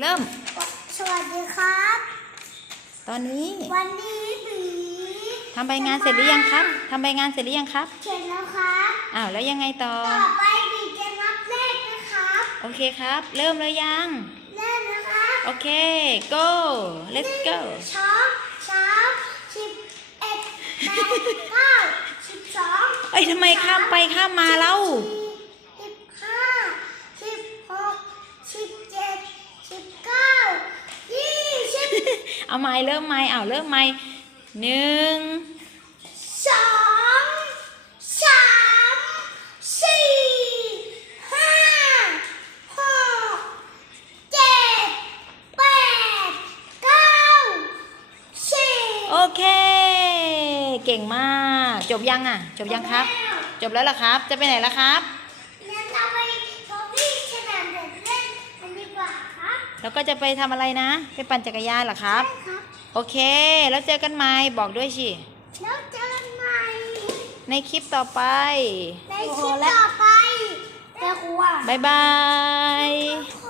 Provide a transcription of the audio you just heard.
เริ่ม สวัสดีครับ ตอนนี้วันนี้หมีทำใบงานเสร็จหรือยังครับทำใบงานเสร็จหรือยังครับเขียนแล้วครับอ้าวแล้วยังไงต่อ ต่อไปหมีจะนับเลขนะครับ โอเคครับ เริ่มเลยยัง เริ่มนะครับ โอเค go let's go สองสามสิบเอ็ดแปดเก้าสิบสองเอ้ยทำไมข้ามไปข้ามมาเล่า สิบห้าสิบหกสิบเจ็ดสิบเก้ายี่สิบ เอาไม้เริ่มไม้เอาเริ่มไม้หนึ่งสองสามสี่ห้าหกเจ็ดแปดเก้าสิบโอเค เก่งมาก จบยังอะ จบยังครับ จบแล้วล่ะครับ จะไปไหนล่ะครับ งั้นเราไปพบที่สนามเด็กเล่นกันดีกว่าครับ แล้วก็จะไปทำอะไรนะ ไปปั่นจักรยานเหรอครับใช่ครับ โอเค แล้วเจอกันใหม่บอกด้วยสิแล้วเจอกันใหม่ในคลิปต่อไปในคลิปต่อไปแต่ครูอะ บ๊ายบายข